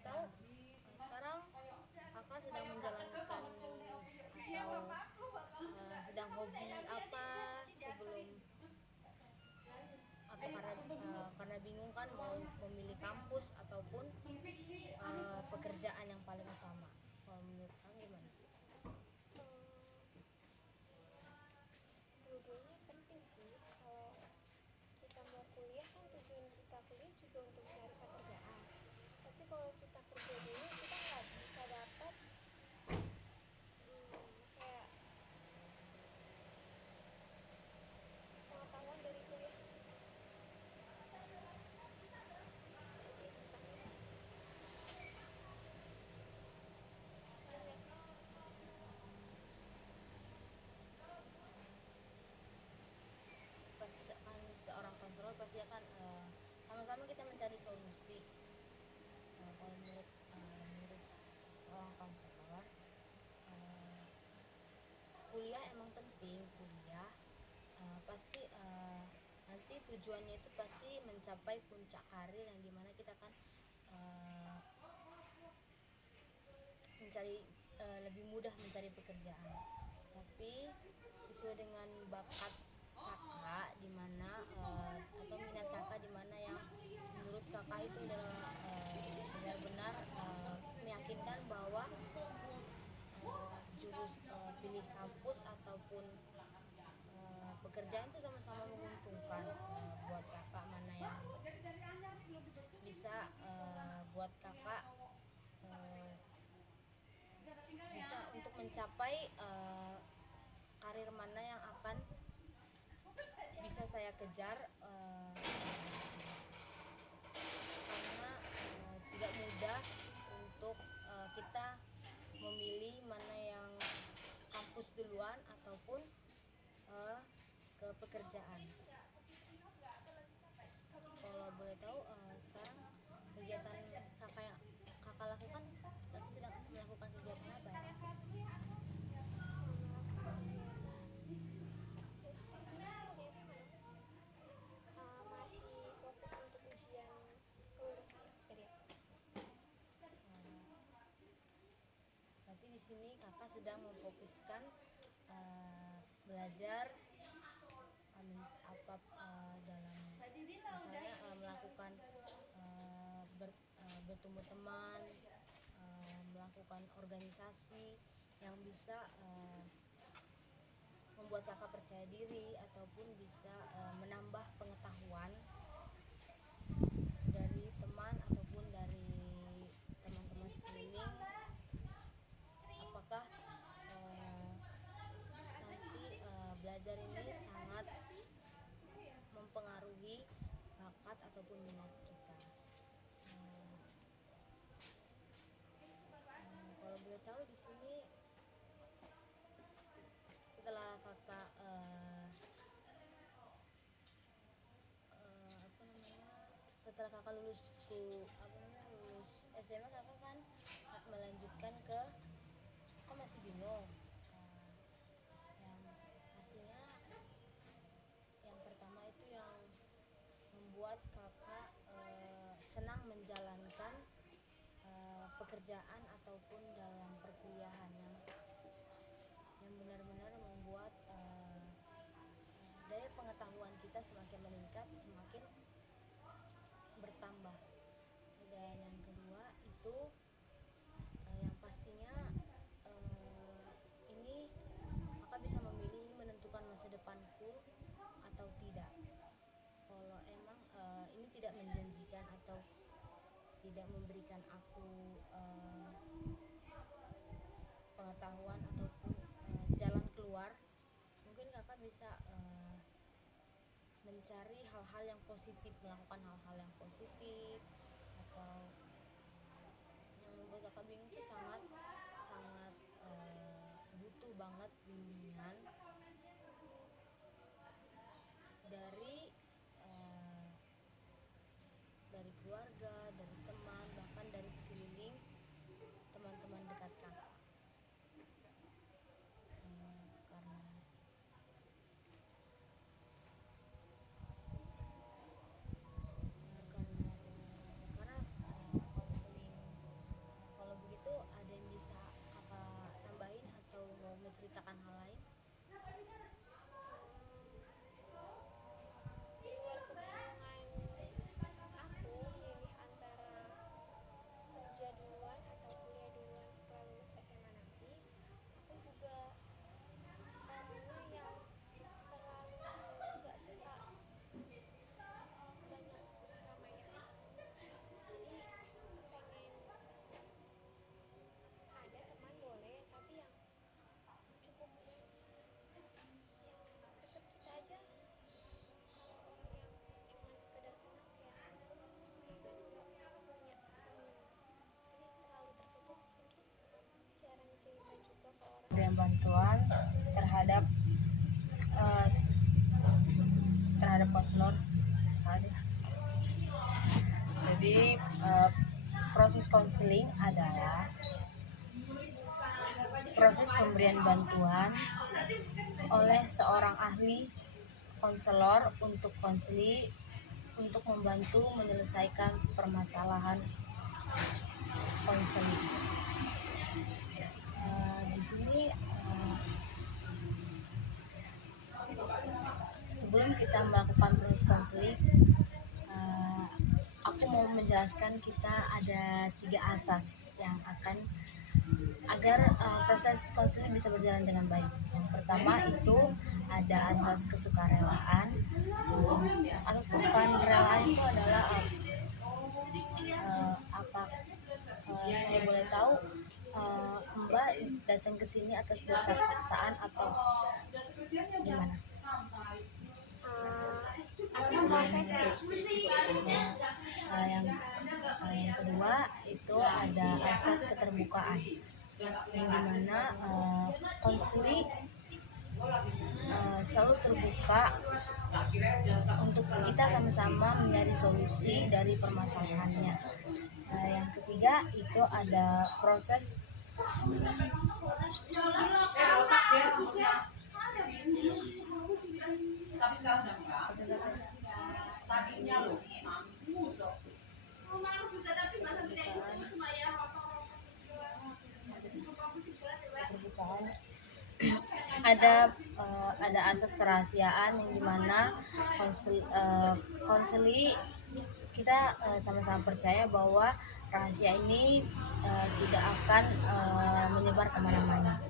boleh tahu, sekarang kakak sedang menjalankan atau sedang hobi apa sebelum apa karena bingung kan mau memilih kampus ataupun pekerjaan yang paling utama. Kalau menurut kamu gimana? Dua-duanya penting sih. Kalau kita mau kuliah kan tujuan kita kuliah juga untuk mencari pekerjaan. Tapi kalau kita kerja dulu kita nggak bisa dapat kayak pengetahuan dari kuliah kita. Jadi penting sih. Iya sih. Pasti kan seorang konselor pasti akan sama-sama kita mencari solusi. Kalau menurut seorang konselor, kuliah emang penting. Kuliah pasti nanti tujuannya itu pasti mencapai puncak karir yang dimana kita kan mencari lebih mudah mencari pekerjaan. Tapi sesuai dengan bakat kakak di mana atau minat kakak di mana yang menurut kakak itu adalah benar-benar meyakinkan bahwa jurus pilih kampus ataupun pekerjaan itu sama-sama menguntungkan buat kakak, mana yang bisa buat kakak bisa untuk mencapai karir mana yang akan bisa saya kejar, karena tidak mudah untuk kita memilih mana yang kampus duluan ataupun ke pekerjaan. Kalau boleh tahu sekarang kegiatan kakak yang kakak lakukan, kakak sedang melakukan kegiatan apa ya? Masih fokus untuk ujian kelulusan dari SMA. Berarti di sini kakak sedang memfokuskan belajar dalam misalnya melakukan bertemu teman, melakukan organisasi yang bisa membuat kakak percaya diri ataupun bisa menambah pengetahuan dari teman ataupun dari teman-teman sekeliling. Apakah nanti belajar ini sangat mempengaruhi bakat ataupun minat kita. Kalau boleh tahu di sini setelah kakak setelah kakak lulus SMA, kakak kan melanjutkan ke, kok masih bingung, yang pastinya yang pertama itu yang membuat kakak senang menjalankan pekerjaan ataupun dalam perkuliahan yang benar-benar membuat daya pengetahuan kita semakin meningkat, semakin bertambah. Dan yang kedua itu yang pastinya ini kakak bisa memilih menentukan masa depanku atau tidak. Kalau emang ini tidak menjanjikan atau tidak memberikan aku pengetahuan ataupun jalan keluar, mungkin kakak bisa mencari hal-hal yang positif, melakukan hal-hal yang positif, atau yang membuat kakak bingung itu sangat butuh banget bimbingan dari keluarga, dari teman, bahkan dari sekeliling teman-teman dekat kakak. Karena konseling bantuan terhadap konselor. Jadi proses konseling adalah proses pemberian bantuan oleh seorang ahli konselor untuk konseli untuk membantu menyelesaikan permasalahan konseling. Di sini sebelum kita melakukan proses konseling, aku mau menjelaskan kita ada 3 asas yang akan agar proses konseling bisa berjalan dengan baik. Yang pertama itu ada asas kesukarelaan. Asas kesukarelaan itu adalah saya boleh tahu Mbak datang ke sini atas dasar paksaan atau gimana? Atas kemauan saya. Yang kedua itu ada asas keterbukaan, yang dimana konseli selalu terbuka untuk kita sama-sama mencari solusi dari permasalahannya. Yang ketiga itu ada proses ada asas kerahasiaan yang dimana konseli kita sama-sama percaya bahwa rahasia ini tidak akan menyebar kemana-mana.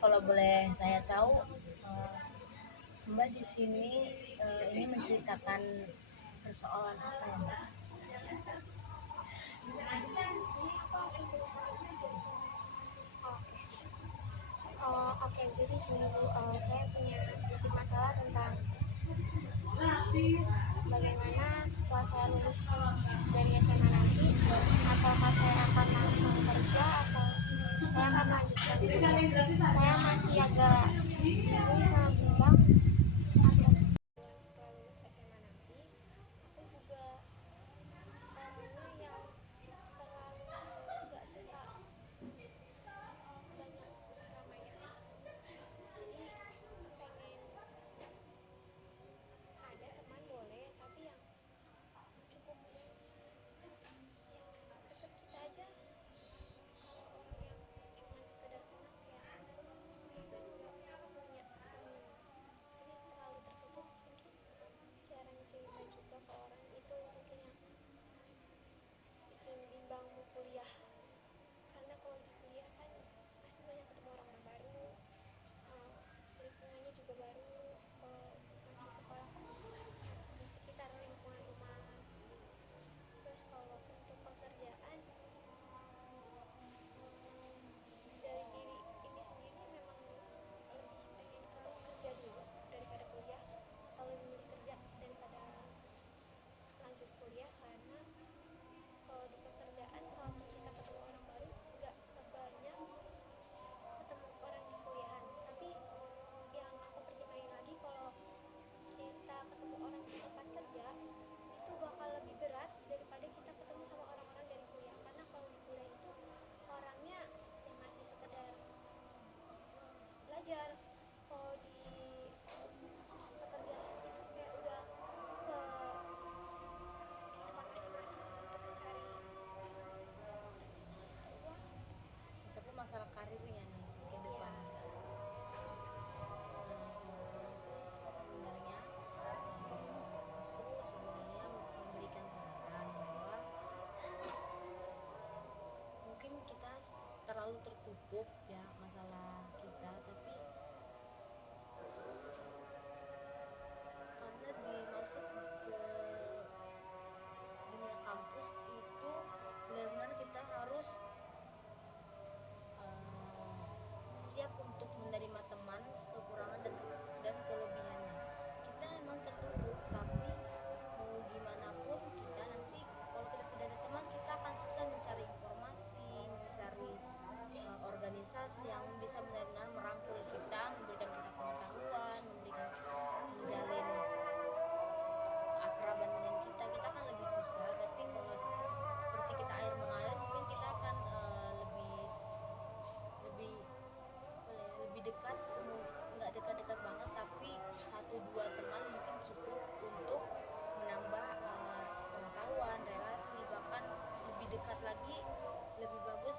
Kalau boleh saya tahu, Mbak di sini ini menceritakan persoalan apa ya, Mbak? Oke, jadi gini Bu, saya punya sedikit masalah tentang bagaimana setelah saya lulus dari SMA nanti, apakah saya akan langsung kerja atau saya akan melanjutkan kerja. Saya masih agak bingung sama bimbang atas setelah lulus SMA nanti. Aku juga orangnya yang terlalu nggak suka banyak keramaian, jadi pengen ada teman boleh, tapi yang cukup yang deket kita aja. Kalau orang yang cuman sekedar kenal kayak saya pribadi nggak punya temen, jadi terlalu tertutup. Mungkin jarang cerita juga ke orang, itu mungkin yang bikin bimbang mau kuliah. Karena kalau di kuliah kan pasti banyak ketemu orang-orang baru, lingkungannya juga baru. Kalau masih sekolah kan masih di sekitar lingkungan rumah. Terus kalau untuk pekerjaan, dari diri ini sendiri memang lebih pengen ke kerja dulu daripada kuliah, atau lebih milih kerja daripada lanjut kuliah. Karena kalau di pekerjaan, kalaupun kita ketemu orang baru, nggak sebanyak ketemu orang di kuliahan. Tapi yang aku pertimbangin lagi, kalau kita ketemu orang di tempat kerja itu bakal lebih berat daripada kita ketemu sama orang-orang dari kuliah. Karena kalau di kuliah itu orangnya yang masih sekedar belajar, kalau di pekerjaan itu kayak udah ke kehidupan masing-masing untuk mencari rezeki uang. Tapi masalah karirnya nih ke depan. Itu sebenarnya aku sebenarnya memberikan saran bahwa mungkin kita terlalu tertutup ya masalah kita, tapi karena dimasuk ke dunia kampus itu benar-benar kita harus siap untuk menerima teman, kekurangan dan kelebihannya. Kita emang tertutup, tapi mau gimana pun kita nanti kalau kita tidak ada teman, kita akan susah mencari informasi, mencari organisasi lagi lebih bagus